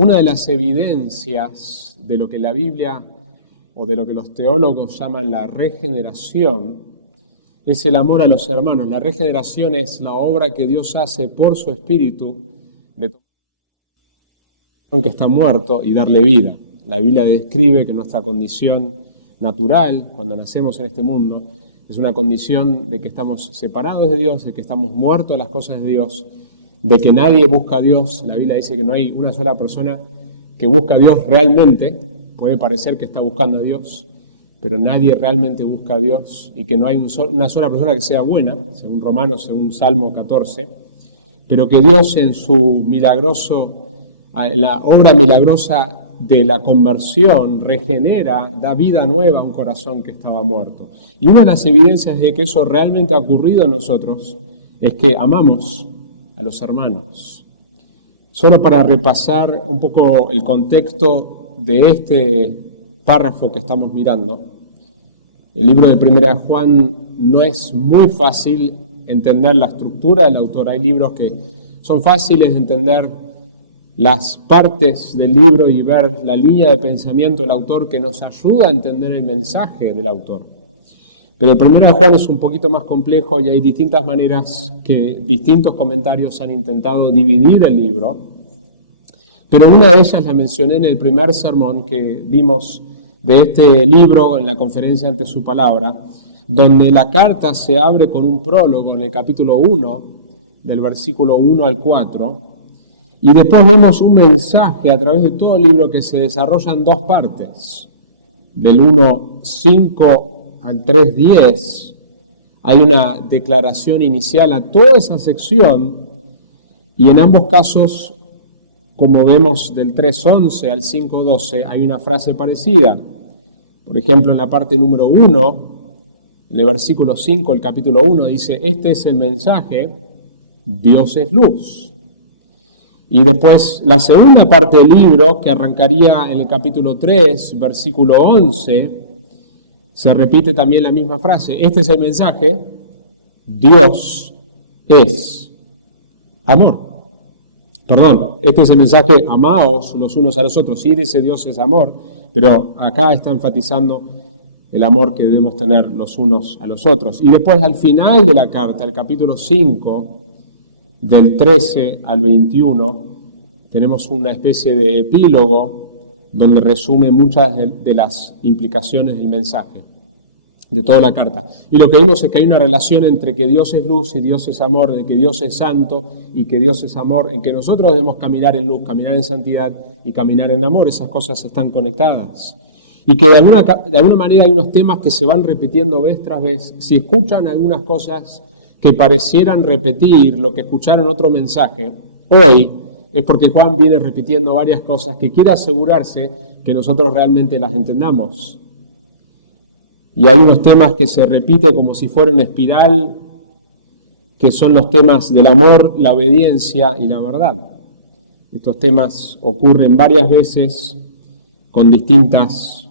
Una de las evidencias de lo que la Biblia o de lo que los teólogos llaman la regeneración es el amor a los hermanos. La regeneración es la obra que Dios hace por su Espíritu de tomar que está muerto y darle vida. La Biblia describe que nuestra condición natural, cuando nacemos en este mundo, es una condición de que estamos separados de Dios, de que estamos muertos a las cosas de Dios, de que nadie busca a Dios. La Biblia dice que no hay una sola persona que busca a Dios realmente. Puede parecer que está buscando a Dios, pero nadie realmente busca a Dios, y que no hay una sola persona que sea buena, según Romanos, según Salmo 14, pero que Dios en su la obra milagrosa de la conversión regenera, da vida nueva a un corazón que estaba muerto. Y una de las evidencias de que eso realmente ha ocurrido en nosotros es que amamos a los hermanos. Solo para repasar un poco el contexto de este párrafo que estamos mirando, el libro de 1 Juan no es muy fácil entender la estructura del autor. Hay libros que son fáciles de entender las partes del libro y ver la línea de pensamiento del autor que nos ayuda a entender el mensaje del autor. Pero el 1 Juan es un poquito más complejo y hay distintas maneras que distintos comentarios han intentado dividir el libro. Pero una de ellas la mencioné en el primer sermón que vimos de este libro en la conferencia ante su palabra, donde la carta se abre con un prólogo en el capítulo 1, del versículo 1 al 4, y después vemos un mensaje a través de todo el libro que se desarrolla en dos partes. Del 1:5 al 3:10 hay una declaración inicial a toda esa sección, y en ambos casos, como vemos del 3:11 al 5:12, hay una frase parecida. Por ejemplo, en la parte número 1, en el versículo 5, el capítulo 1, dice: este es el mensaje, Dios es luz. Y después la segunda parte del libro, que arrancaría en el capítulo 3, versículo 11, se repite también la misma frase: este es el mensaje, Dios es amor. Perdón, este es el mensaje, amaos los unos a los otros. Sí, dice Dios es amor, pero acá está enfatizando el amor que debemos tener los unos a los otros. Y después, al final de la carta, el capítulo 5, del 13 al 21, tenemos una especie de epílogo donde resume muchas de las implicaciones del mensaje, de toda la carta. Y lo que vimos es que hay una relación entre que Dios es luz y Dios es amor, de que Dios es santo y que Dios es amor, y que nosotros debemos caminar en luz, caminar en santidad y caminar en amor. Esas cosas están conectadas. Y que de alguna manera hay unos temas que se van repitiendo vez tras vez. Si escuchan algunas cosas que parecieran repetir lo que escucharon en otro mensaje, hoy es porque Juan viene repitiendo varias cosas que quiere asegurarse que nosotros realmente las entendamos. Y hay unos temas que se repiten como si fuera una espiral, que son los temas del amor, la obediencia y la verdad. Estos temas ocurren varias veces con distintos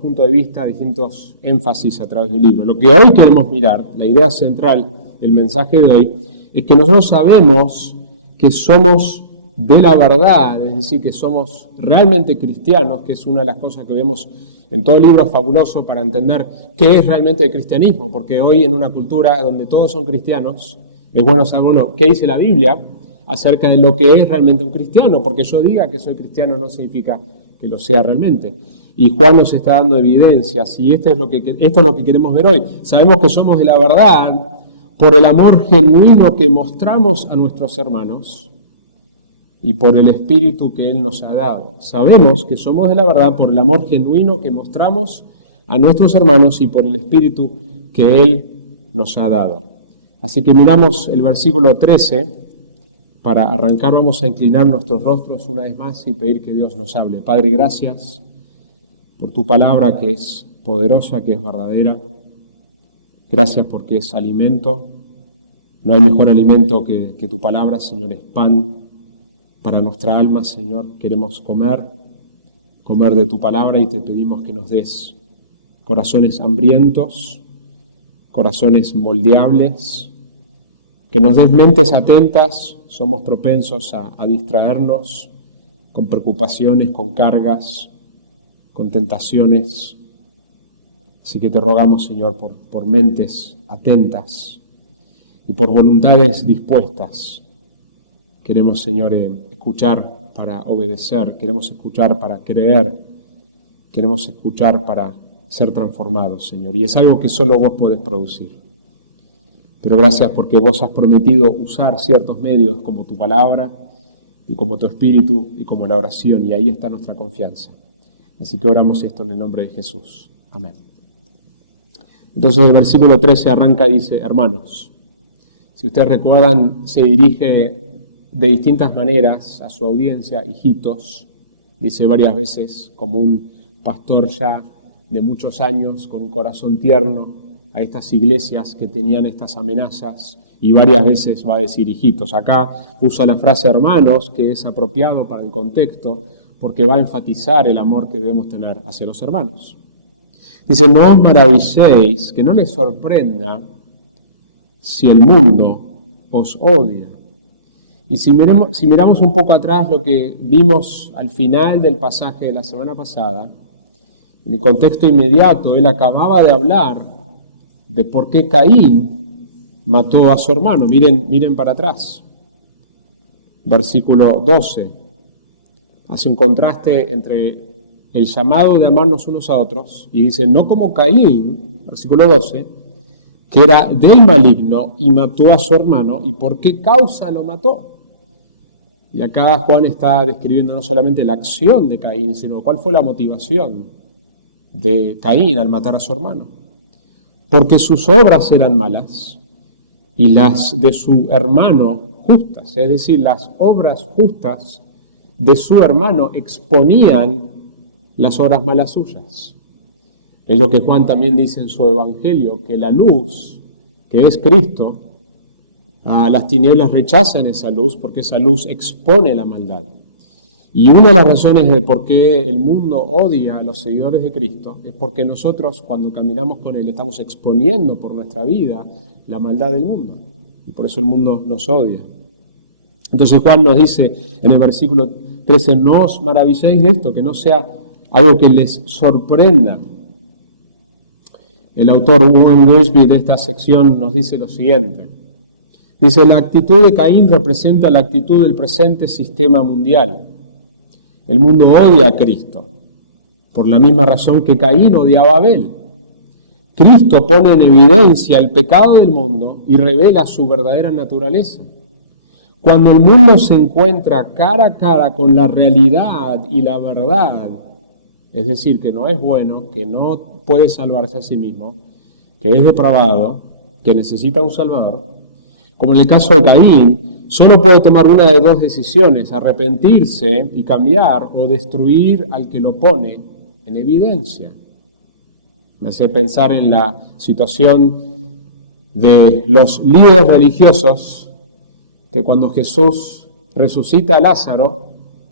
puntos de vista, distintos énfasis a través del libro. Lo que hoy queremos mirar, la idea central del mensaje de hoy, es que nosotros sabemos que somos de la verdad, es decir, que somos realmente cristianos, que es una de las cosas que vemos en todo el libro fabuloso para entender qué es realmente el cristianismo, porque hoy en una cultura donde todos son cristianos, es bueno saber, bueno, qué dice la Biblia acerca de lo que es realmente un cristiano, porque yo diga que soy cristiano no significa que lo sea realmente. Y Juan nos está dando evidencias, y esto es lo que queremos ver hoy. Sabemos que somos de la verdad por el amor genuino que mostramos a nuestros hermanos y por el Espíritu que Él nos ha dado. Sabemos que somos de la verdad por el amor genuino que mostramos a nuestros hermanos y por el Espíritu que Él nos ha dado. Así que miramos el versículo 13. Para arrancar vamos a inclinar nuestros rostros una vez más y pedir que Dios nos hable. Padre, gracias por tu palabra que es poderosa, que es verdadera. Gracias porque es alimento. No hay mejor alimento que tu palabra, Señor, es pan para nuestra alma, Señor. Queremos comer de tu palabra, y te pedimos que nos des corazones hambrientos, corazones moldeables, que nos des mentes atentas. Somos propensos a distraernos con preocupaciones, con cargas, con tentaciones. Así que te rogamos, Señor, por mentes atentas y por voluntades dispuestas. Queremos, Señor, escuchar para obedecer, queremos escuchar para creer, queremos escuchar para ser transformados, Señor. Y es algo que solo vos podés producir. Pero gracias porque vos has prometido usar ciertos medios como tu palabra y como tu espíritu y como la oración, y ahí está nuestra confianza. Así que oramos esto en el nombre de Jesús. Amén. Entonces el versículo 13 arranca y dice: hermanos, si ustedes recuerdan, se dirige de distintas maneras a su audiencia, hijitos, dice varias veces, como un pastor ya de muchos años, con un corazón tierno, a estas iglesias que tenían estas amenazas, y varias veces va a decir hijitos. Acá usa la frase hermanos, que es apropiado para el contexto, porque va a enfatizar el amor que debemos tener hacia los hermanos. Dice: no os maravilléis, que no les sorprenda si el mundo os odia. Y si miramos un poco atrás lo que vimos al final del pasaje de la semana pasada, en el contexto inmediato, él acababa de hablar de por qué Caín mató a su hermano. Miren para atrás. Versículo 12. Hace un contraste entre el llamado de amarnos unos a otros y dice: no como Caín, versículo 12, que era del maligno y mató a su hermano. ¿Y por qué causa lo mató? Y acá Juan está describiendo no solamente la acción de Caín, sino cuál fue la motivación de Caín al matar a su hermano. Porque sus obras eran malas y las de su hermano justas, es decir, las obras justas de su hermano exponían las obras malas suyas. Es lo que Juan también dice en su evangelio, que la luz, que es Cristo, las tinieblas rechazan esa luz porque esa luz expone la maldad. Y una de las razones de por qué el mundo odia a los seguidores de Cristo es porque nosotros, cuando caminamos con Él, estamos exponiendo por nuestra vida la maldad del mundo. Y por eso el mundo nos odia. Entonces Juan nos dice en el versículo 13: no os maravilléis de esto, que no sea algo que les sorprenda. El autor Warren Wiersbe de esta sección nos dice lo siguiente. Dice: la actitud de Caín representa la actitud del presente sistema mundial. El mundo odia a Cristo, por la misma razón que Caín odiaba a Abel. Cristo pone en evidencia el pecado del mundo y revela su verdadera naturaleza. Cuando el mundo se encuentra cara a cara con la realidad y la verdad, es decir, que no es bueno, que no puede salvarse a sí mismo, que es depravado, que necesita un Salvador, como en el caso de Caín, solo puede tomar una de dos decisiones: arrepentirse y cambiar, o destruir al que lo pone en evidencia. Me hace pensar en la situación de los líderes religiosos que cuando Jesús resucita a Lázaro,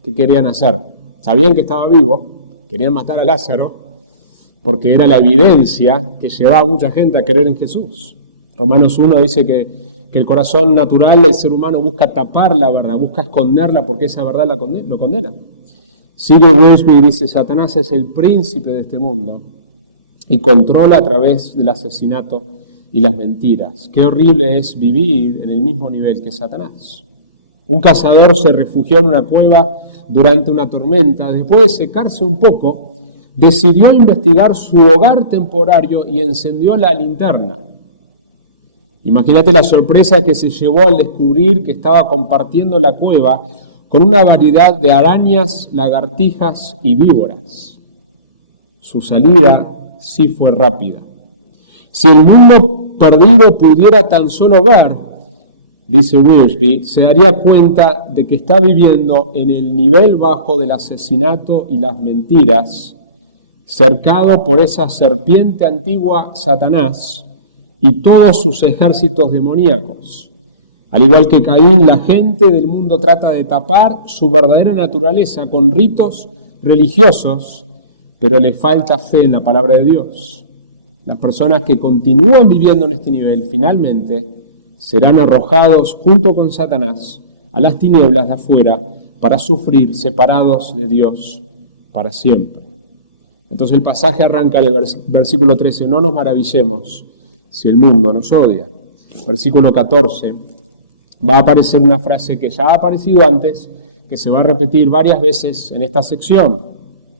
¿qué querían hacer? Sabían que estaba vivo, querían matar a Lázaro porque era la evidencia que llevaba a mucha gente a creer en Jesús. Romanos 1 dice que el corazón natural del ser humano busca tapar la verdad, busca esconderla porque esa verdad lo condena. Sigue Wiersbe y dice: Satanás es el príncipe de este mundo y controla a través del asesinato y las mentiras. Qué horrible es vivir en el mismo nivel que Satanás. Un cazador se refugió en una cueva durante una tormenta. Después de secarse un poco, decidió investigar su hogar temporario y encendió la linterna. Imagínate la sorpresa que se llevó al descubrir que estaba compartiendo la cueva con una variedad de arañas, lagartijas y víboras. Su salida sí fue rápida. Si el mundo perdido pudiera tan solo ver, dice Wiersbe, se daría cuenta de que está viviendo en el nivel bajo del asesinato y las mentiras, cercado por esa serpiente antigua, Satanás, y todos sus ejércitos demoníacos. Al igual que Caín, la gente del mundo trata de tapar su verdadera naturaleza con ritos religiosos, pero le falta fe en la palabra de Dios. Las personas que continúan viviendo en este nivel finalmente serán arrojados junto con Satanás a las tinieblas de afuera, para sufrir separados de Dios para siempre. Entonces el pasaje arranca en el versículo 13, no nos maravillemos si el mundo nos odia. Versículo 14, va a aparecer una frase que ya ha aparecido antes, que se va a repetir varias veces en esta sección.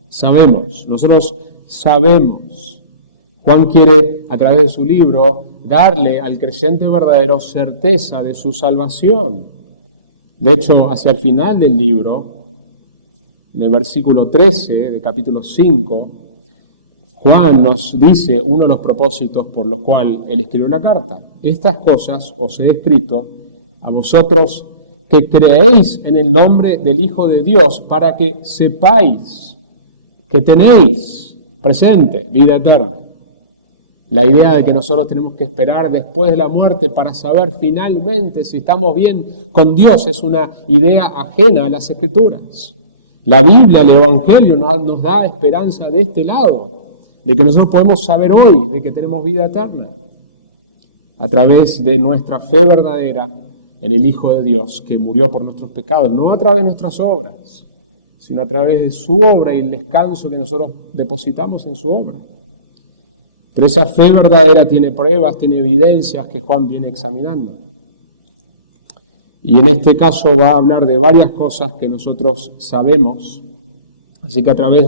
Sabemos, nosotros sabemos. Juan quiere, a través de su libro, darle al creyente verdadero certeza de su salvación. De hecho, hacia el final del libro, en el versículo 13 de capítulo 5, Juan nos dice uno de los propósitos por los cuales él escribió la carta. Estas cosas os he escrito a vosotros que creéis en el nombre del Hijo de Dios, para que sepáis que tenéis presente vida eterna. La idea de que nosotros tenemos que esperar después de la muerte para saber finalmente si estamos bien con Dios es una idea ajena a las Escrituras. La Biblia, el Evangelio, nos da esperanza de este lado, de que nosotros podemos saber hoy de que tenemos vida eterna a través de nuestra fe verdadera en el Hijo de Dios, que murió por nuestros pecados, no a través de nuestras obras, sino a través de su obra y el descanso que nosotros depositamos en su obra. Pero esa fe verdadera tiene pruebas, tiene evidencias que Juan viene examinando. Y en este caso va a hablar de varias cosas que nosotros sabemos. Así que a través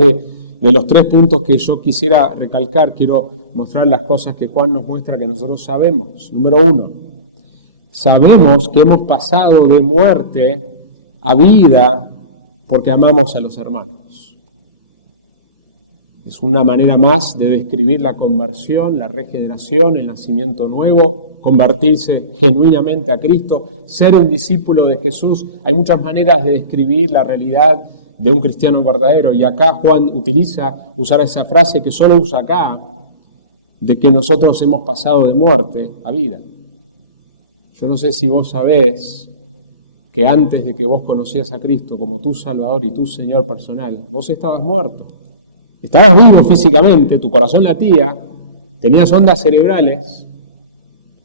de los 3 puntos que yo quisiera recalcar, quiero mostrar las cosas que Juan nos muestra que nosotros sabemos. Número 1, sabemos que hemos pasado de muerte a vida porque amamos a los hermanos. Es una manera más de describir la conversión, la regeneración, el nacimiento nuevo, convertirse genuinamente a Cristo, ser un discípulo de Jesús. Hay muchas maneras de describir la realidad de un cristiano verdadero, y acá Juan usar esa frase que solo usa acá, de que nosotros hemos pasado de muerte a vida. Yo no sé si vos sabés que antes de que vos conocías a Cristo como tu Salvador y tu Señor personal, vos estabas muerto. Estabas vivo físicamente, tu corazón latía, tenías ondas cerebrales,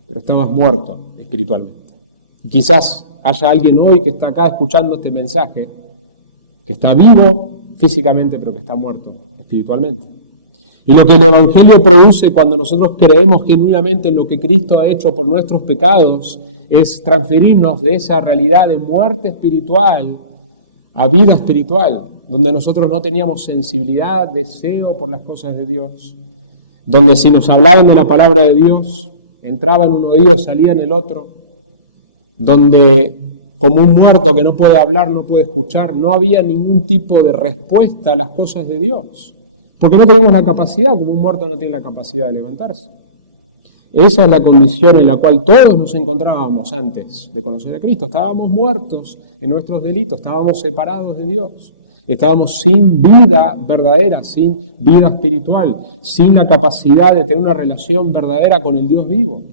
pero estabas muerto espiritualmente. Y quizás haya alguien hoy que está acá escuchando este mensaje, que está vivo físicamente, pero que está muerto espiritualmente. Y lo que el Evangelio produce cuando nosotros creemos genuinamente en lo que Cristo ha hecho por nuestros pecados es transferirnos de esa realidad de muerte espiritual a vida espiritual, donde nosotros no teníamos sensibilidad, deseo por las cosas de Dios, donde si nos hablaban de la palabra de Dios, entraba en un oído, salía en el otro, donde como un muerto que no puede hablar, no puede escuchar, no había ningún tipo de respuesta a las cosas de Dios, porque no tenemos la capacidad, como un muerto no tiene la capacidad de levantarse. Esa es la condición en la cual todos nos encontrábamos antes de conocer a Cristo. Estábamos muertos en nuestros delitos, estábamos separados de Dios, estábamos sin vida verdadera, sin vida espiritual, sin la capacidad de tener una relación verdadera con el Dios vivo.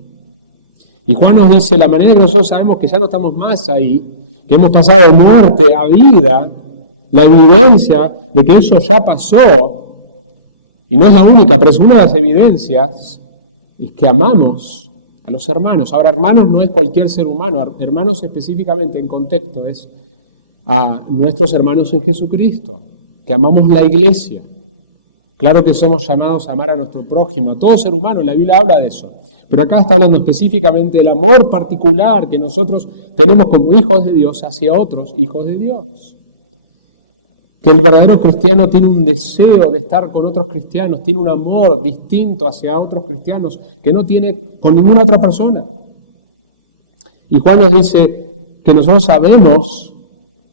Y Juan nos dice, la manera que nosotros sabemos que ya no estamos más ahí, que hemos pasado de muerte a vida, la evidencia de que eso ya pasó, y no es la única, pero es una de las evidencias, es que amamos a los hermanos. Ahora, hermanos no es cualquier ser humano, hermanos específicamente en contexto es a nuestros hermanos en Jesucristo, que amamos la iglesia. Claro que somos llamados a amar a nuestro prójimo, a todo ser humano, la Biblia habla de eso. Pero acá está hablando específicamente del amor particular que nosotros tenemos como hijos de Dios hacia otros hijos de Dios. Que el verdadero cristiano tiene un deseo de estar con otros cristianos, tiene un amor distinto hacia otros cristianos que no tiene con ninguna otra persona. Y Juan nos dice que nosotros sabemos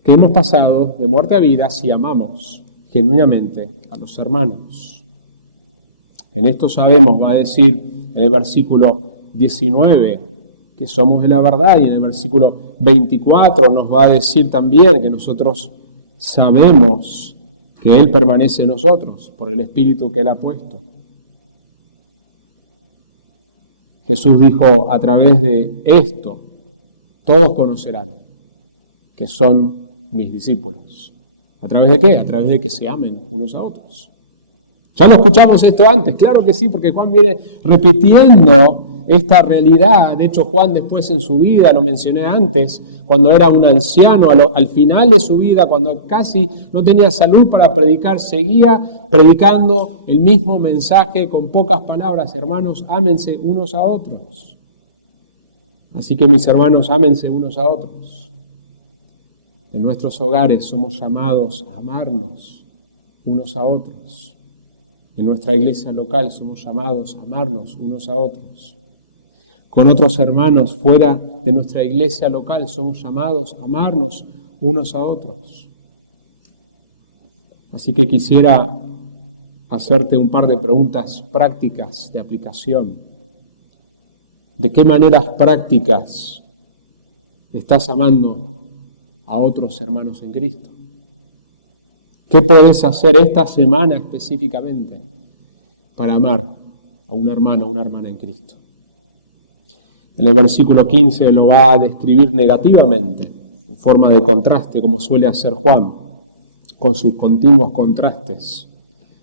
que hemos pasado de muerte a vida si amamos genuinamente a los hermanos. En esto sabemos, va a decir en el versículo 19, que somos de la verdad, y en el versículo 24 nos va a decir también que nosotros sabemos que Él permanece en nosotros por el Espíritu que Él ha puesto. Jesús dijo, a través de esto, todos conocerán que son mis discípulos. ¿A través de qué? A través de que se amen unos a otros. Ya lo escuchamos esto antes, claro que sí, porque Juan viene repitiendo esta realidad. De hecho, Juan después en su vida, lo mencioné antes, cuando era un anciano, al final de su vida, cuando casi no tenía salud para predicar, seguía predicando el mismo mensaje con pocas palabras. Hermanos, ámense unos a otros. Así que mis hermanos, ámense unos a otros. En nuestros hogares somos llamados a amarnos unos a otros. En nuestra iglesia local somos llamados a amarnos unos a otros. Con otros hermanos fuera de nuestra iglesia local somos llamados a amarnos unos a otros. Así que quisiera hacerte un par de preguntas prácticas de aplicación. ¿De qué maneras prácticas estás amando a otros hermanos en Cristo? ¿Qué podés hacer esta semana específicamente para amar a un hermano o una hermana en Cristo? En el versículo 15 lo va a describir negativamente, en forma de contraste, como suele hacer Juan, con sus continuos contrastes,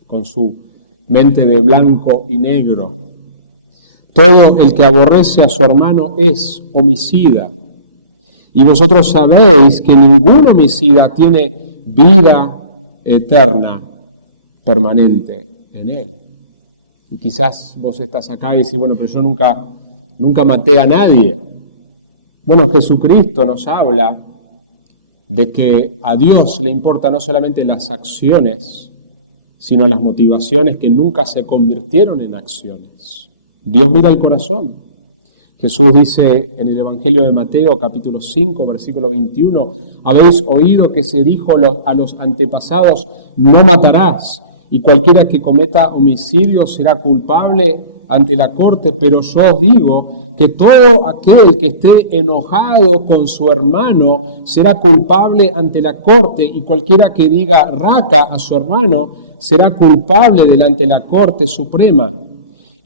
con su mente de blanco y negro. Todo el que aborrece a su hermano es homicida. Y vosotros sabéis que ningún homicida tiene vida eterna, permanente en él. Y quizás vos estás acá y decís, bueno, pero yo nunca maté a nadie. Bueno, Jesucristo nos habla de que a Dios le importan no solamente las acciones, sino las motivaciones que nunca se convirtieron en acciones. Dios mira el corazón. Jesús dice en el Evangelio de Mateo, capítulo 5, versículo 21, habéis oído que se dijo a los antepasados, no matarás, y cualquiera que cometa homicidio será culpable ante la corte, pero yo os digo que todo aquel que esté enojado con su hermano será culpable ante la corte, y cualquiera que diga raca a su hermano será culpable delante de la corte suprema.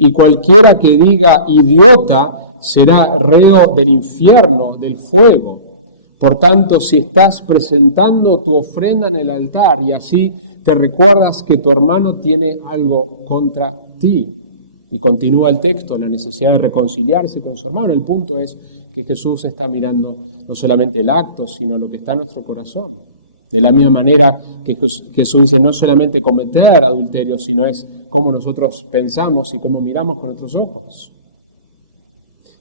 Y cualquiera que diga idiota será reo del infierno, del fuego. Por tanto, si estás presentando tu ofrenda en el altar y así te recuerdas que tu hermano tiene algo contra ti, y continúa el texto, la necesidad de reconciliarse con su hermano, el punto es que Jesús está mirando no solamente el acto, sino lo que está en nuestro corazón. De la misma manera que Jesús dice, no solamente cometer adulterio, sino es cómo nosotros pensamos y cómo miramos con nuestros ojos.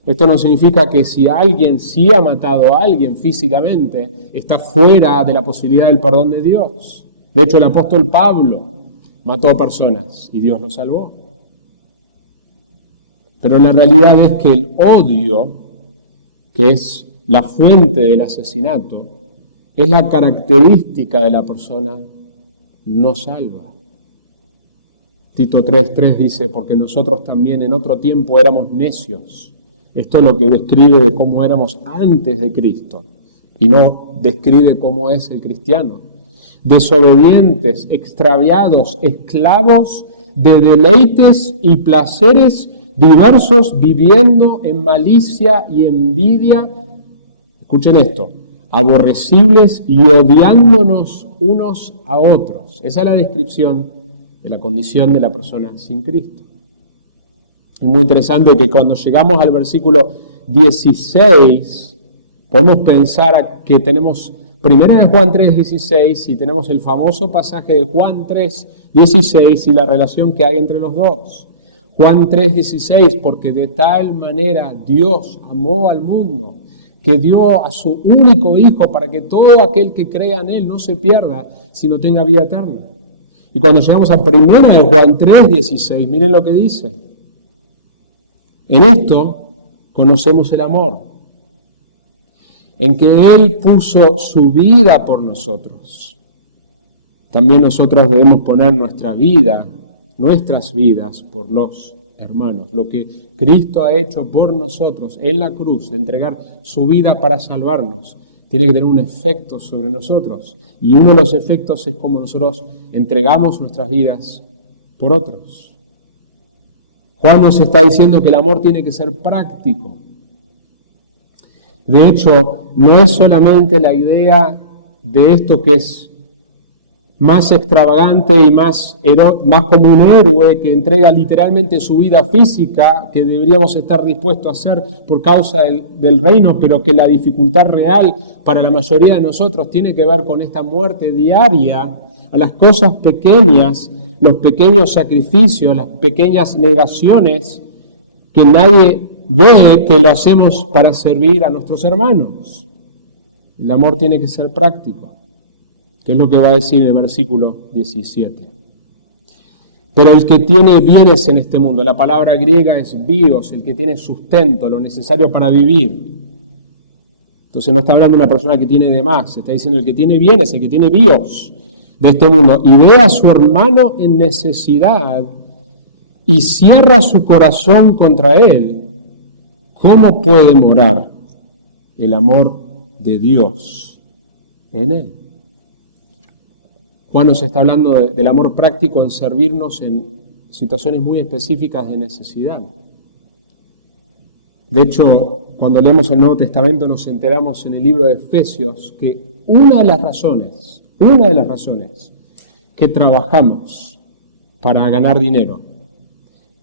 Esto no significa que si alguien sí ha matado a alguien físicamente, está fuera de la posibilidad del perdón de Dios. De hecho, el apóstol Pablo mató a personas y Dios lo salvó. Pero la realidad es que el odio, que es la fuente del asesinato, es la característica de la persona no salva. Tito 3:3 dice, porque nosotros también en otro tiempo éramos necios. Esto es lo que describe de cómo éramos antes de Cristo y no describe cómo es el cristiano. Desobedientes, extraviados, esclavos de deleites y placeres diversos, viviendo en malicia y envidia. Escuchen esto. Aborrecibles y odiándonos unos a otros. Esa es la descripción de la condición de la persona sin Cristo. Es muy interesante que cuando llegamos al versículo 16, podemos pensar que tenemos primera de Juan 3:16 y tenemos el famoso pasaje de Juan 3:16 y la relación que hay entre los dos. Juan 3:16, porque de tal manera Dios amó al mundo, que dio a su único Hijo para que todo aquel que crea en Él no se pierda, sino tenga vida eterna. Y cuando llegamos a 1 de Juan 3:16, miren lo que dice. En esto conocemos el amor, en que Él puso su vida por nosotros. También nosotros debemos poner nuestras vidas por los hermanos. Lo que Cristo ha hecho por nosotros en la cruz, entregar su vida para salvarnos, tiene que tener un efecto sobre nosotros. Y uno de los efectos es como nosotros entregamos nuestras vidas por otros. Juan nos está diciendo que el amor tiene que ser práctico. De hecho, no es solamente la idea de esto que es más extravagante y más como un héroe que entrega literalmente su vida física, que deberíamos estar dispuestos a hacer por causa del reino, pero que la dificultad real para la mayoría de nosotros tiene que ver con esta muerte diaria a las cosas pequeñas, los pequeños sacrificios, las pequeñas negaciones que nadie ve que lo hacemos para servir a nuestros hermanos. El amor tiene que ser práctico, que es lo que va a decir el versículo 17. Pero el que tiene bienes en este mundo, la palabra griega es bios, el que tiene sustento, lo necesario para vivir. Entonces no está hablando de una persona que tiene de más, está diciendo el que tiene bienes, el que tiene bios de este mundo, y ve a su hermano en necesidad y cierra su corazón contra él, ¿cómo puede morar el amor de Dios en él? Juan nos está hablando del amor práctico en servirnos en situaciones muy específicas de necesidad. De hecho, cuando leemos el Nuevo Testamento nos enteramos en el libro de Efesios que una de las razones que trabajamos para ganar dinero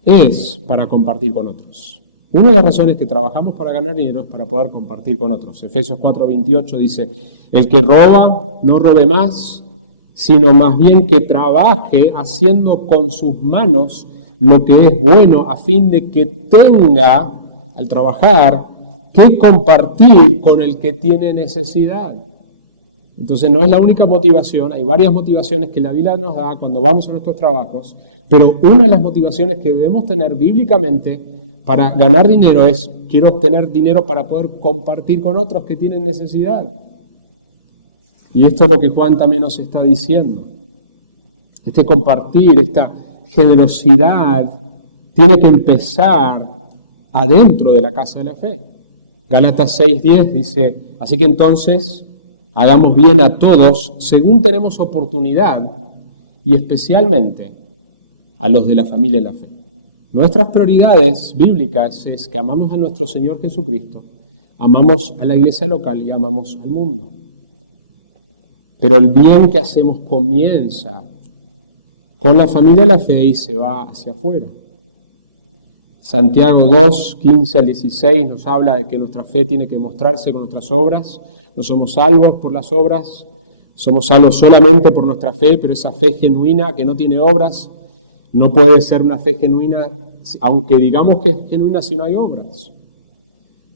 es para compartir con otros. Una de las razones que trabajamos para ganar dinero es para poder compartir con otros. Efesios 4:28 dice, el que roba, no robe más, sino más bien que trabaje haciendo con sus manos lo que es bueno, a fin de que tenga, al trabajar, que compartir con el que tiene necesidad. Entonces no es la única motivación, hay varias motivaciones que la Biblia nos da cuando vamos a nuestros trabajos, pero una de las motivaciones que debemos tener bíblicamente para ganar dinero es, quiero obtener dinero para poder compartir con otros que tienen necesidad. Y esto es lo que Juan también nos está diciendo. Este compartir, esta generosidad, tiene que empezar adentro de la casa de la fe. Gálatas 6:10 dice, así que entonces hagamos bien a todos según tenemos oportunidad y especialmente a los de la familia de la fe. Nuestras prioridades bíblicas es que amamos a nuestro Señor Jesucristo, amamos a la iglesia local y amamos al mundo. Pero el bien que hacemos comienza con la familia de la fe y se va hacia afuera. Santiago 2:15-16 nos habla de que nuestra fe tiene que mostrarse con nuestras obras. No somos salvos por las obras, somos salvos solamente por nuestra fe, pero esa fe genuina que no tiene obras no puede ser una fe genuina, aunque digamos que es genuina si no hay obras.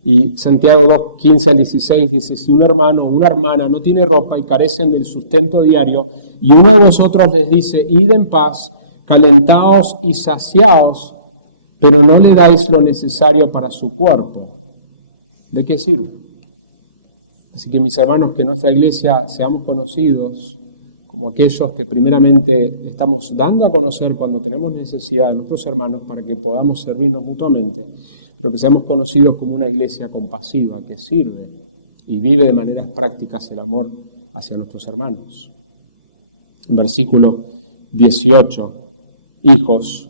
Y Santiago 2:15-16 dice, si un hermano o una hermana no tiene ropa y carecen del sustento diario, y uno de vosotros les dice, id en paz, calentaos y saciaos, pero no le dais lo necesario para su cuerpo, ¿de qué sirve? Así que mis hermanos, que en nuestra iglesia seamos conocidos como aquellos que primeramente estamos dando a conocer cuando tenemos necesidad de nuestros hermanos para que podamos servirnos mutuamente, pero que seamos conocidos como una iglesia compasiva que sirve y vive de maneras prácticas el amor hacia nuestros hermanos. En versículo 18, hijos,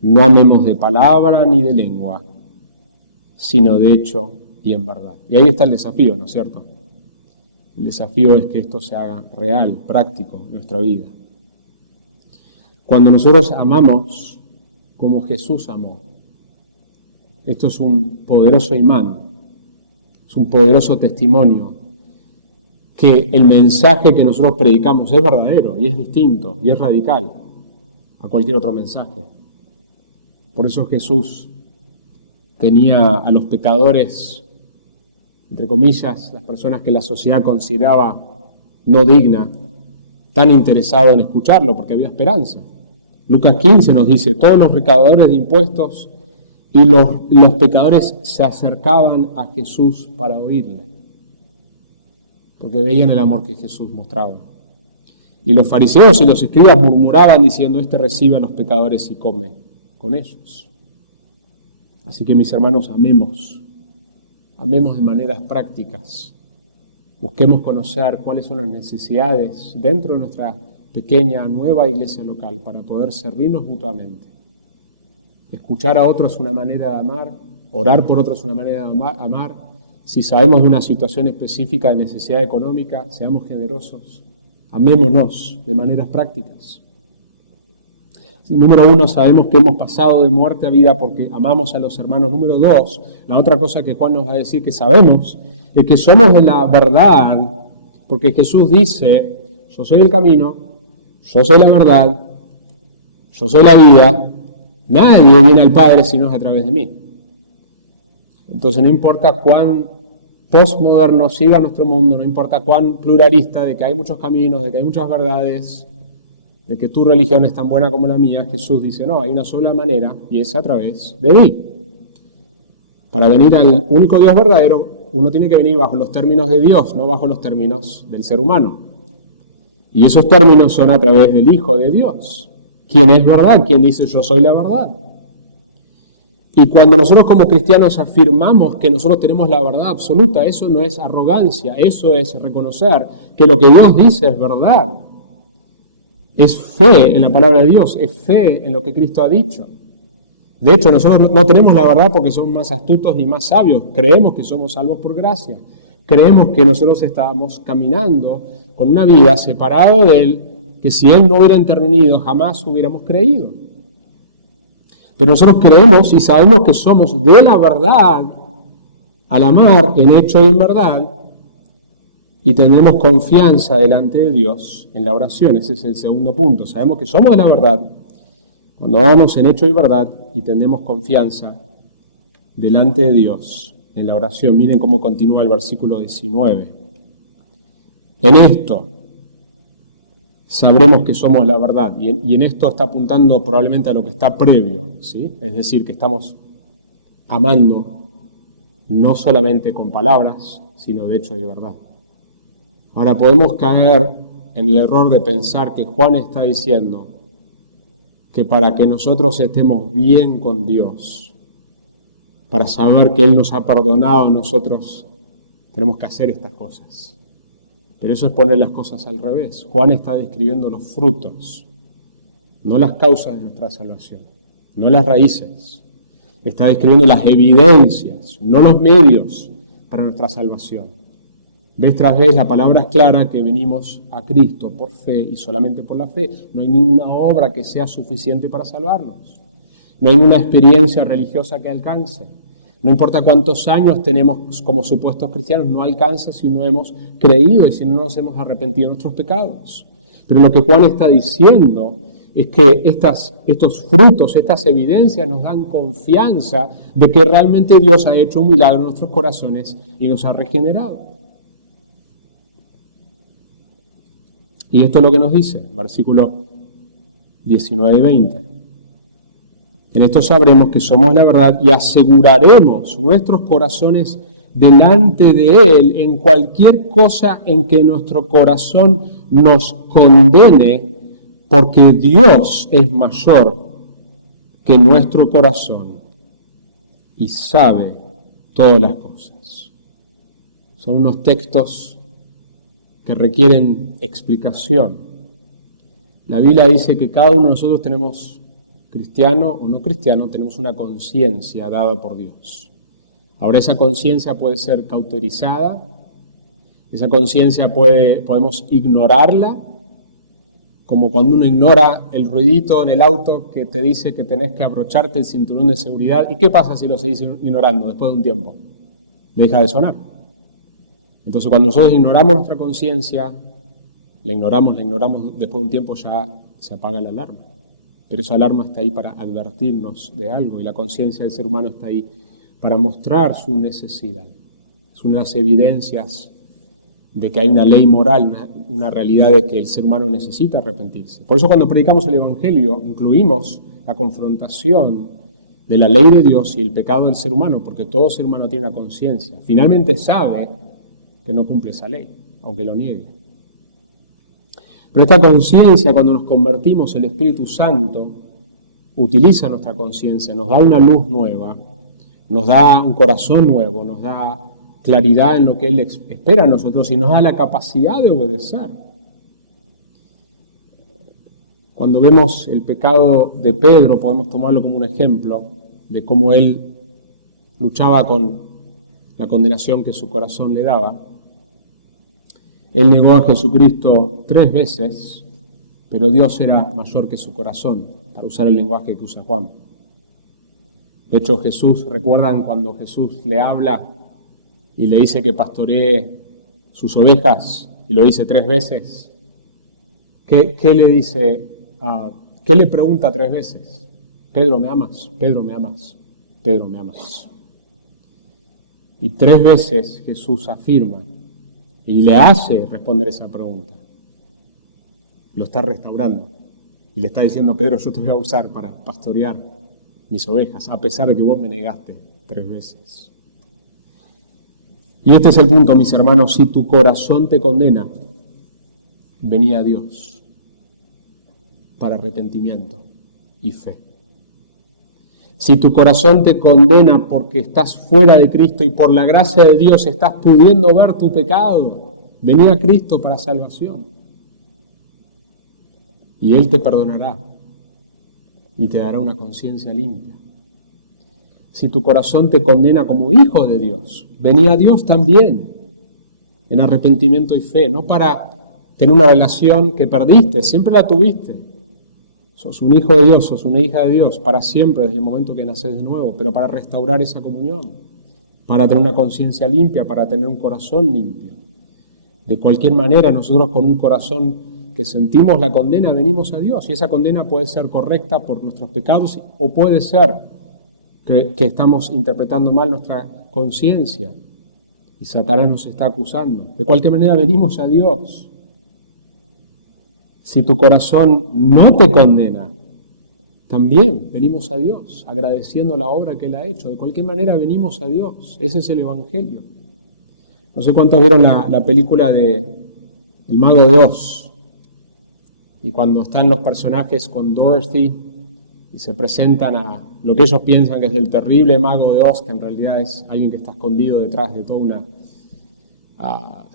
no amemos de palabra ni de lengua, sino de hecho y en verdad. Y ahí está el desafío, ¿no es cierto? El desafío es que esto se haga real, práctico en nuestra vida. Cuando nosotros amamos como Jesús amó, esto es un poderoso imán, es un poderoso testimonio que el mensaje que nosotros predicamos es verdadero y es distinto y es radical a cualquier otro mensaje. Por eso Jesús tenía a los pecadores, entre comillas, las personas que la sociedad consideraba no digna, tan interesados en escucharlo porque había esperanza. Lucas 15 nos dice, todos los recaudadores de impuestos y los pecadores se acercaban a Jesús para oírle, porque veían el amor que Jesús mostraba. Y los fariseos y los escribas murmuraban diciendo, este recibe a los pecadores y come con ellos. Así que mis hermanos, amemos de maneras prácticas. Busquemos conocer cuáles son las necesidades dentro de nuestra pequeña, nueva iglesia local para poder servirnos mutuamente. Escuchar a otros es una manera de amar, orar por otros es una manera de amar. Si sabemos de una situación específica de necesidad económica, seamos generosos. Amémonos de maneras prácticas. Número 1, sabemos que hemos pasado de muerte a vida porque amamos a los hermanos. Número 2, la otra cosa que Juan nos va a decir que sabemos es que somos de la verdad, porque Jesús dice, yo soy el camino, yo soy la verdad, yo soy la vida, nadie viene al Padre si no es a través de mí. Entonces no importa cuán postmoderno siga nuestro mundo, no importa cuán pluralista, de que hay muchos caminos, de que hay muchas verdades, de que tu religión es tan buena como la mía, Jesús dice, no, hay una sola manera y es a través de mí. Para venir al único Dios verdadero, uno tiene que venir bajo los términos de Dios, no bajo los términos del ser humano. Y esos términos son a través del Hijo de Dios, quien es verdad, quien dice yo soy la verdad. Y cuando nosotros como cristianos afirmamos que nosotros tenemos la verdad absoluta, eso no es arrogancia, eso es reconocer que lo que Dios dice es verdad. Es fe en la palabra de Dios, es fe en lo que Cristo ha dicho. De hecho, nosotros no tenemos la verdad porque somos más astutos ni más sabios. Creemos que somos salvos por gracia. Creemos que nosotros estábamos caminando con una vida separada de Él, que si Él no hubiera intervenido jamás hubiéramos creído. Pero nosotros creemos y sabemos que somos de la verdad al amar en hecho y en verdad, y tenemos confianza delante de Dios en la oración. Ese es el segundo punto. Sabemos que somos de la verdad cuando amamos en hecho y verdad y tenemos confianza delante de Dios en la oración. Miren cómo continúa el versículo 19. En esto sabremos que somos la verdad. Y en esto está apuntando probablemente a lo que está previo, ¿sí? Es decir, que estamos amando no solamente con palabras, sino de hecho y de verdad. Ahora podemos caer en el error de pensar que Juan está diciendo que para que nosotros estemos bien con Dios, para saber que Él nos ha perdonado, nosotros tenemos que hacer estas cosas. Pero eso es poner las cosas al revés. Juan está describiendo los frutos, no las causas de nuestra salvación, no las raíces. Está describiendo las evidencias, no los medios para nuestra salvación. Vez tras vez la palabra es clara que venimos a Cristo por fe y solamente por la fe. No hay ninguna obra que sea suficiente para salvarnos. No hay una experiencia religiosa que alcance. No importa cuántos años tenemos como supuestos cristianos, no alcanza si no hemos creído y si no nos hemos arrepentido de nuestros pecados. Pero lo que Juan está diciendo es que estos frutos, estas evidencias nos dan confianza de que realmente Dios ha hecho un milagro en nuestros corazones y nos ha regenerado. Y esto es lo que nos dice, versículo 19 y 20. En esto sabremos que somos la verdad y aseguraremos nuestros corazones delante de Él en cualquier cosa en que nuestro corazón nos condene, porque Dios es mayor que nuestro corazón y sabe todas las cosas. Son unos textos que requieren explicación. La Biblia dice que cada uno de nosotros tenemos, cristiano o no cristiano, tenemos una conciencia dada por Dios. Ahora esa conciencia puede ser cauterizada, esa conciencia podemos ignorarla, como cuando uno ignora el ruidito en el auto que te dice que tenés que abrocharte el cinturón de seguridad. ¿Y qué pasa si lo seguís ignorando después de un tiempo? Deja de sonar. Entonces, cuando nosotros ignoramos nuestra conciencia, la ignoramos, después de un tiempo ya se apaga la alarma. Pero esa alarma está ahí para advertirnos de algo y la conciencia del ser humano está ahí para mostrar su necesidad. Es una de las evidencias de que hay una ley moral, una realidad de que el ser humano necesita arrepentirse. Por eso cuando predicamos el Evangelio incluimos la confrontación de la ley de Dios y el pecado del ser humano, porque todo ser humano tiene una conciencia. Finalmente sabe que no cumple esa ley, aunque lo niegue. Pero esta conciencia, cuando nos convertimos, el Espíritu Santo utiliza nuestra conciencia, nos da una luz nueva, nos da un corazón nuevo, nos da claridad en lo que Él espera a nosotros y nos da la capacidad de obedecer. Cuando vemos el pecado de Pedro, podemos tomarlo como un ejemplo de cómo él luchaba con la condenación que su corazón le daba. Él negó a Jesucristo 3 veces, pero Dios era mayor que su corazón, para usar el lenguaje que usa Juan. De hecho, ¿recuerdan cuando Jesús le habla y le dice que pastoree sus ovejas? Y lo dice 3 veces. ¿Qué le dice? ¿Qué le pregunta 3 veces? Pedro, ¿me amas? Pedro, ¿me amas? Pedro, ¿me amas? Y 3 veces Jesús afirma y le hace responder esa pregunta. Lo está restaurando. Y le está diciendo, Pedro, yo te voy a usar para pastorear mis ovejas, a pesar de que vos me negaste 3 veces. Y este es el punto, mis hermanos. Si tu corazón te condena, vení a Dios para arrepentimiento y fe. Si tu corazón te condena porque estás fuera de Cristo y por la gracia de Dios estás pudiendo ver tu pecado, vení a Cristo para salvación. Y Él te perdonará y te dará una conciencia limpia. Si tu corazón te condena como hijo de Dios, vení a Dios también en arrepentimiento y fe, no para tener una relación que perdiste, siempre la tuviste. Sos un hijo de Dios, sos una hija de Dios para siempre, desde el momento que naces de nuevo, pero para restaurar esa comunión, para tener una conciencia limpia, para tener un corazón limpio. De cualquier manera, nosotros con un corazón que sentimos la condena, venimos a Dios, y esa condena puede ser correcta por nuestros pecados o puede ser que estamos interpretando mal nuestra conciencia y Satanás nos está acusando. De cualquier manera, venimos a Dios. Si tu corazón no te condena, también venimos a Dios, agradeciendo la obra que Él ha hecho. De cualquier manera, venimos a Dios. Ese es el Evangelio. No sé cuántos vieron la película de El Mago de Oz. Y cuando están los personajes con Dorothy y se presentan a lo que ellos piensan que es el terrible Mago de Oz, que en realidad es alguien que está escondido detrás de toda una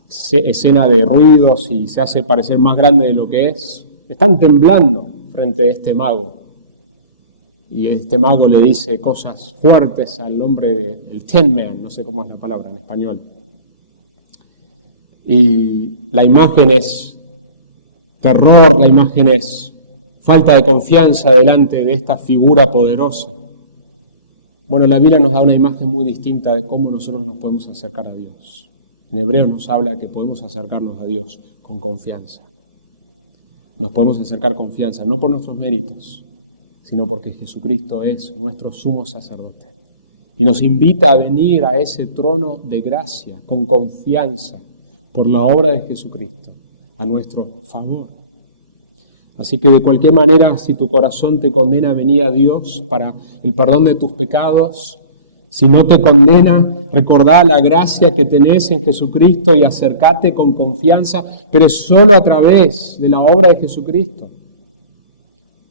escena de ruidos y se hace parecer más grande de lo que es, están temblando frente a este mago. Y este mago le dice cosas fuertes al hombre del Tin Man, no sé cómo es la palabra en español. Y la imagen es terror, la imagen es falta de confianza delante de esta figura poderosa. Bueno, la Biblia nos da una imagen muy distinta de cómo nosotros nos podemos acercar a Dios. En Hebreos nos habla que podemos acercarnos a Dios con confianza. Nos podemos acercar con confianza, no por nuestros méritos, sino porque Jesucristo es nuestro sumo sacerdote. Y nos invita a venir a ese trono de gracia con confianza por la obra de Jesucristo, a nuestro favor. Así que de cualquier manera, si tu corazón te condena, vení a Dios para el perdón de tus pecados. Si no te condena, recordá la gracia que tenés en Jesucristo y acercate con confianza, pero es solo a través de la obra de Jesucristo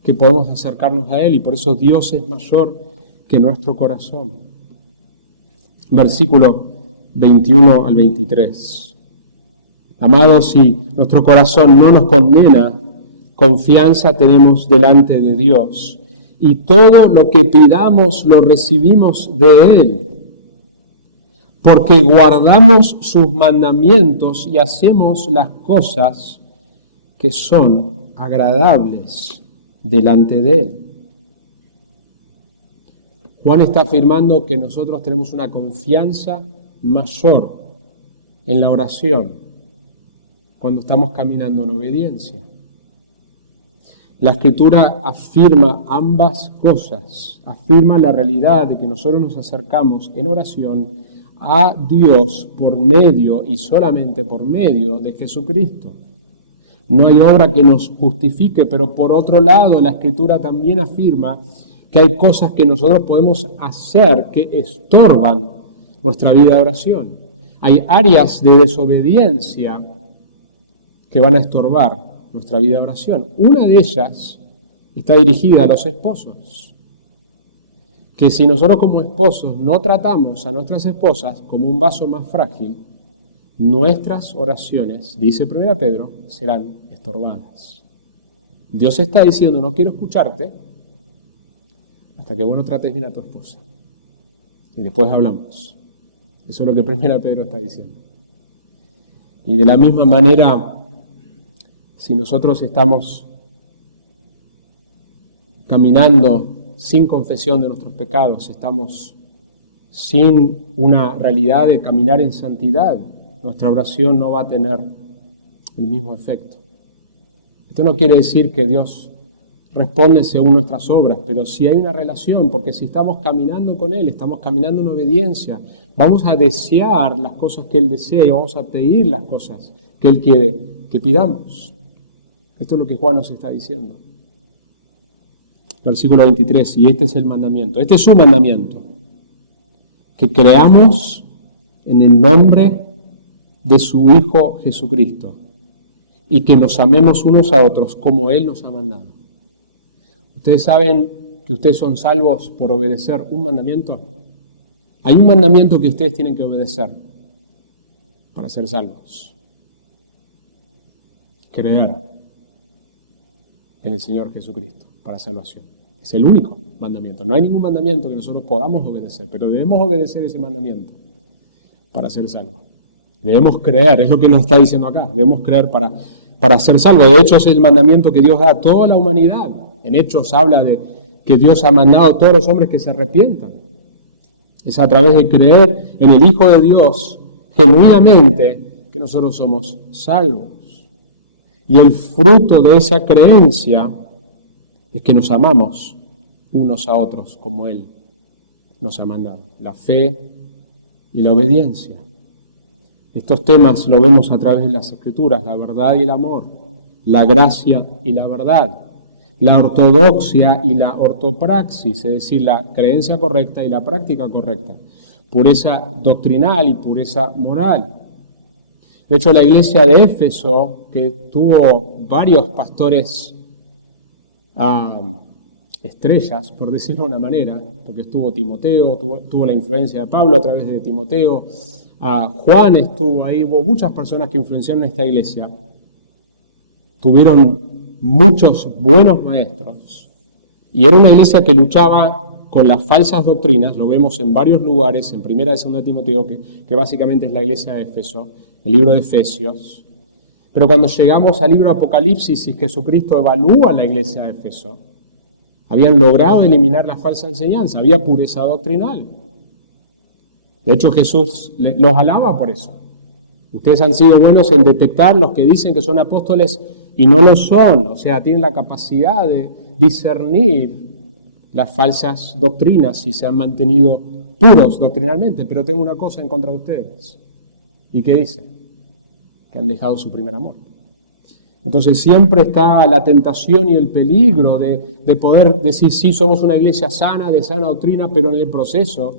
que podemos acercarnos a Él, y por eso Dios es mayor que nuestro corazón. Versículo 21 al 23. Amados, si nuestro corazón no nos condena, confianza tenemos delante de Dios, y todo lo que pidamos lo recibimos de Él, porque guardamos sus mandamientos y hacemos las cosas que son agradables delante de Él. Juan está afirmando que nosotros tenemos una confianza mayor en la oración cuando estamos caminando en obediencia. La Escritura afirma ambas cosas, afirma la realidad de que nosotros nos acercamos en oración a Dios por medio y solamente por medio de Jesucristo. No hay obra que nos justifique, pero por otro lado la Escritura también afirma que hay cosas que nosotros podemos hacer que estorban nuestra vida de oración. Hay áreas de desobediencia que van a estorbar nuestra vida de oración. Una de ellas está dirigida a los esposos. Que si nosotros como esposos no tratamos a nuestras esposas como un vaso más frágil, nuestras oraciones, dice 1 Pedro, serán estorbadas. Dios está diciendo, no quiero escucharte hasta que vos no trates bien a tu esposa. Y después hablamos. Eso es lo que 1 Pedro está diciendo. Y de la misma manera, si nosotros estamos caminando sin confesión de nuestros pecados, estamos sin una realidad de caminar en santidad, nuestra oración no va a tener el mismo efecto. Esto no quiere decir que Dios responde según nuestras obras, pero sí hay una relación, porque si estamos caminando con Él, estamos caminando en obediencia, vamos a desear las cosas que Él desea y vamos a pedir las cosas que Él quiere que pidamos. Esto es lo que Juan nos está diciendo. Versículo 23, y este es el mandamiento, este es su mandamiento, que creamos en el nombre de su Hijo Jesucristo y que nos amemos unos a otros como Él nos ha mandado. ¿Ustedes saben que ustedes son salvos por obedecer un mandamiento? Hay un mandamiento que ustedes tienen que obedecer para ser salvos. Creer en el Señor Jesucristo para salvación. Es el único mandamiento. No hay ningún mandamiento que nosotros podamos obedecer, pero debemos obedecer ese mandamiento para ser salvos. Debemos creer, es lo que nos está diciendo acá, debemos creer para ser salvos. De hecho, es el mandamiento que Dios da a toda la humanidad. En Hechos habla de que Dios ha mandado a todos los hombres que se arrepientan. Es a través de creer en el Hijo de Dios, genuinamente, que nosotros somos salvos. Y el fruto de esa creencia es que nos amamos unos a otros como Él nos ha mandado. La fe y la obediencia. Estos temas lo vemos a través de las Escrituras, la verdad y el amor, la gracia y la verdad, la ortodoxia y la ortopraxis, es decir, la creencia correcta y la práctica correcta, pureza doctrinal y pureza moral. De hecho, la iglesia de Éfeso, que tuvo varios pastores estrellas, por decirlo de una manera, porque estuvo Timoteo, tuvo la influencia de Pablo a través de Timoteo, Juan estuvo ahí, hubo muchas personas que influenciaron esta iglesia, tuvieron muchos buenos maestros, y era una iglesia que luchaba con las falsas doctrinas, lo vemos en varios lugares, en 1 y 2 Timoteo, que básicamente es la iglesia de Éfeso, el libro de Efesios. Pero cuando llegamos al libro de Apocalipsis y Jesucristo evalúa la iglesia de Éfeso, habían logrado eliminar la falsa enseñanza, había pureza doctrinal. De hecho, Jesús los alaba por eso. Ustedes han sido buenos en detectar los que dicen que son apóstoles y no lo son. O sea, tienen la capacidad de discernir las falsas doctrinas y se han mantenido puros doctrinalmente. Pero tengo una cosa en contra de ustedes. ¿Y qué dicen? Que han dejado su primer amor. Entonces siempre está la tentación y el peligro de poder decir, sí, somos una iglesia sana, de sana doctrina, pero en el proceso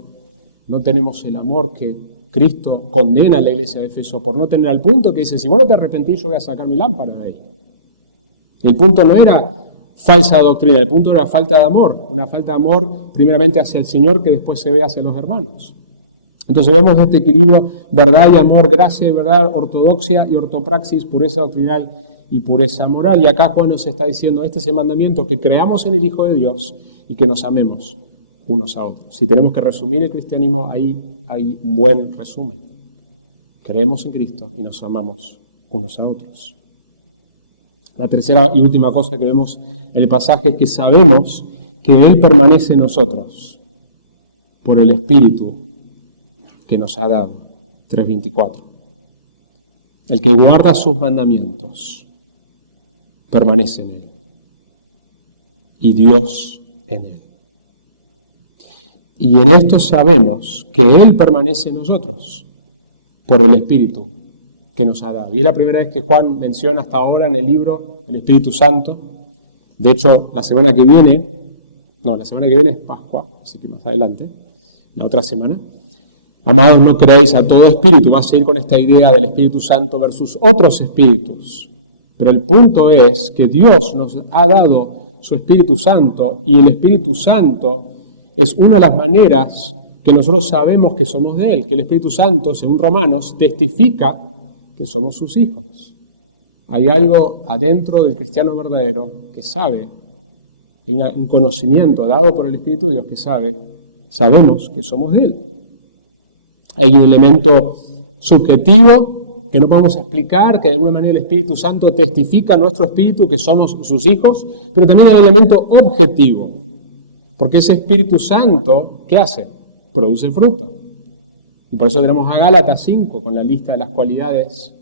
no tenemos el amor que Cristo condena a la iglesia de Éfeso por no tener al punto que dice, si vos no te arrepentís, yo voy a sacar mi lámpara de ahí. El punto no era falsa doctrina, el punto era falta de amor. Una falta de amor primeramente hacia el Señor que después se ve hacia los hermanos. Entonces vemos este equilibrio, verdad y amor, gracia y verdad, ortodoxia y ortopraxis, pureza doctrinal y pureza moral. Y acá Juan nos está diciendo, este es el mandamiento, que creamos en el Hijo de Dios y que nos amemos unos a otros. Si tenemos que resumir el cristianismo, ahí hay un buen resumen. Creemos en Cristo y nos amamos unos a otros. La tercera y última cosa que vemos en el pasaje es que sabemos que Él permanece en nosotros por el Espíritu que nos ha dado. 3:24. El que guarda sus mandamientos permanece en Él y Dios en Él. Y en esto sabemos que Él permanece en nosotros por el Espíritu que nos ha dado. Y es la primera vez que Juan menciona hasta ahora en el libro el Espíritu Santo. De hecho, la semana que viene es Pascua, así que más adelante, la otra semana. Amados, no creáis a todo espíritu. Va a seguir con esta idea del Espíritu Santo versus otros espíritus. Pero el punto es que Dios nos ha dado su Espíritu Santo y el Espíritu Santo es una de las maneras que nosotros sabemos que somos de Él, que el Espíritu Santo, según Romanos, testifica que somos sus hijos. Hay algo adentro del cristiano verdadero que sabe, un conocimiento dado por el Espíritu de Dios que sabemos que somos de Él. Hay un elemento subjetivo que no podemos explicar, que de alguna manera el Espíritu Santo testifica a nuestro espíritu que somos sus hijos, pero también hay un elemento objetivo, porque ese Espíritu Santo, ¿qué hace? Produce fruto. Y por eso tenemos a Gálatas 5 con la lista de las cualidades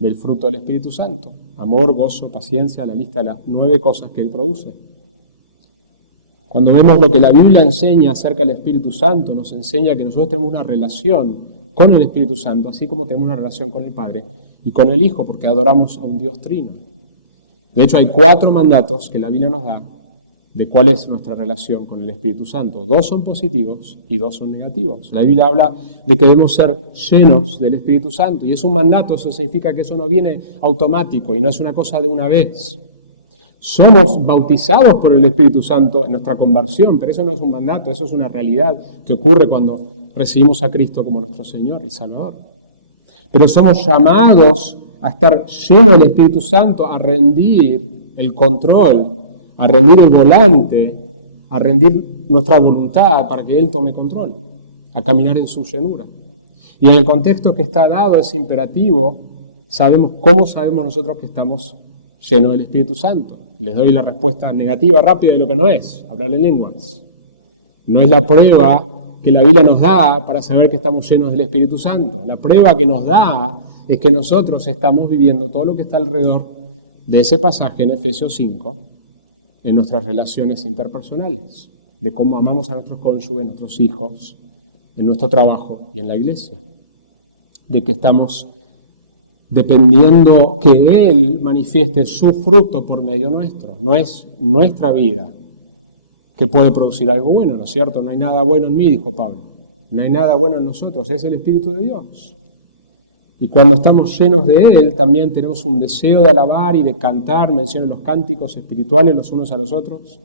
del fruto del Espíritu Santo. Amor, gozo, paciencia, la lista de las 9 cosas que Él produce. Cuando vemos lo que la Biblia enseña acerca del Espíritu Santo, nos enseña que nosotros tenemos una relación con el Espíritu Santo, así como tenemos una relación con el Padre y con el Hijo, porque adoramos a un Dios trino. De hecho, hay 4 mandatos que la Biblia nos da de cuál es nuestra relación con el Espíritu Santo. 2 son positivos y 2 son negativos. La Biblia habla de que debemos ser llenos del Espíritu Santo, y es un mandato. Eso significa que eso no viene automático y no es una cosa de una vez. Somos bautizados por el Espíritu Santo en nuestra conversión, pero eso no es un mandato, eso es una realidad que ocurre cuando recibimos a Cristo como nuestro Señor y Salvador. Pero somos llamados a estar llenos del Espíritu Santo, a rendir el control, a rendir el volante, a rendir nuestra voluntad para que Él tome control, a caminar en su llenura. Y en el contexto que está dado, es imperativo, ¿cómo sabemos nosotros que estamos llenos del Espíritu Santo? Les doy la respuesta negativa rápida de lo que no es, hablar en lenguas. No es la prueba que la Biblia nos da para saber que estamos llenos del Espíritu Santo. La prueba que nos da es que nosotros estamos viviendo todo lo que está alrededor de ese pasaje en Efesios 5, en nuestras relaciones interpersonales, de cómo amamos a nuestros cónyuges, nuestros hijos, en nuestro trabajo y en la iglesia. De que estamos dependiendo que Él manifieste su fruto por medio nuestro. No es nuestra vida que puede producir algo bueno, ¿no es cierto? No hay nada bueno en mí, dijo Pablo. No hay nada bueno en nosotros, es el Espíritu de Dios. Y cuando estamos llenos de Él, también tenemos un deseo de alabar y de cantar. Menciona los cánticos espirituales los unos a los otros.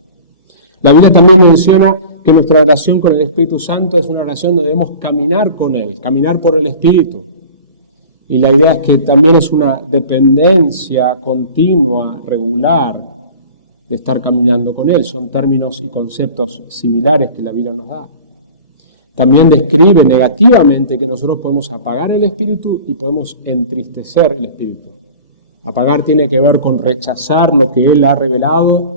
La Biblia también menciona que nuestra relación con el Espíritu Santo es una relación donde debemos caminar con Él, caminar por el Espíritu. Y la idea es que también es una dependencia continua, regular, de estar caminando con Él. Son términos y conceptos similares que la Biblia nos da. También describe negativamente que nosotros podemos apagar el Espíritu y podemos entristecer el Espíritu. Apagar tiene que ver con rechazar lo que Él ha revelado,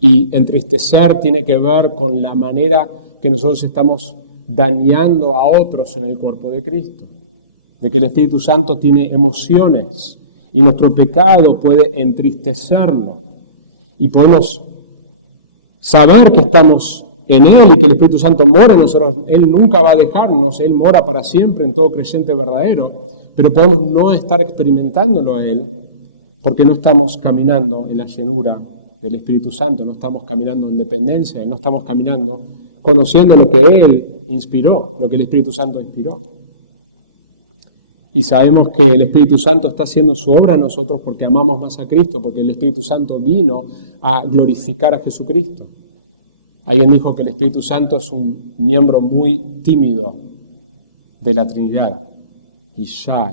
y entristecer tiene que ver con la manera que nosotros estamos dañando a otros en el cuerpo de Cristo. De que el Espíritu Santo tiene emociones y nuestro pecado puede entristecerlo. Y podemos saber que estamos en Él y que el Espíritu Santo mora en nosotros. Él nunca va a dejarnos, Él mora para siempre en todo creyente verdadero, pero podemos no estar experimentándolo a Él porque no estamos caminando en la llenura del Espíritu Santo, no estamos caminando en dependencia, no estamos caminando conociendo lo que Él inspiró, lo que el Espíritu Santo inspiró. Y sabemos que el Espíritu Santo está haciendo su obra en nosotros porque amamos más a Cristo, porque el Espíritu Santo vino a glorificar a Jesucristo. Alguien dijo que el Espíritu Santo es un miembro muy tímido de la Trinidad, y shy,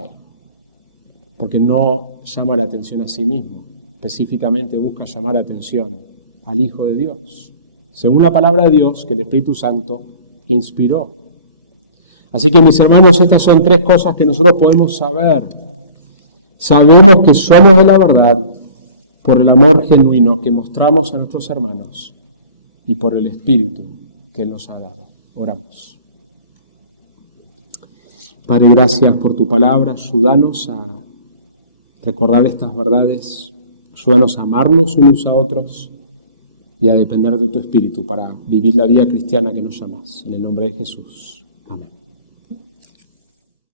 porque no llama la atención a sí mismo, específicamente busca llamar la atención al Hijo de Dios, según la palabra de Dios que el Espíritu Santo inspiró. Así que, mis hermanos, estas son 3 cosas que nosotros podemos saber. Sabemos que somos de la verdad por el amor genuino que mostramos a nuestros hermanos y por el Espíritu que Él nos ha dado. Oramos. Padre, gracias por tu palabra. Ayúdanos a recordar estas verdades. Ayúdanos a amarnos unos a otros y a depender de tu Espíritu para vivir la vida cristiana que nos llamas. En el nombre de Jesús. Amén.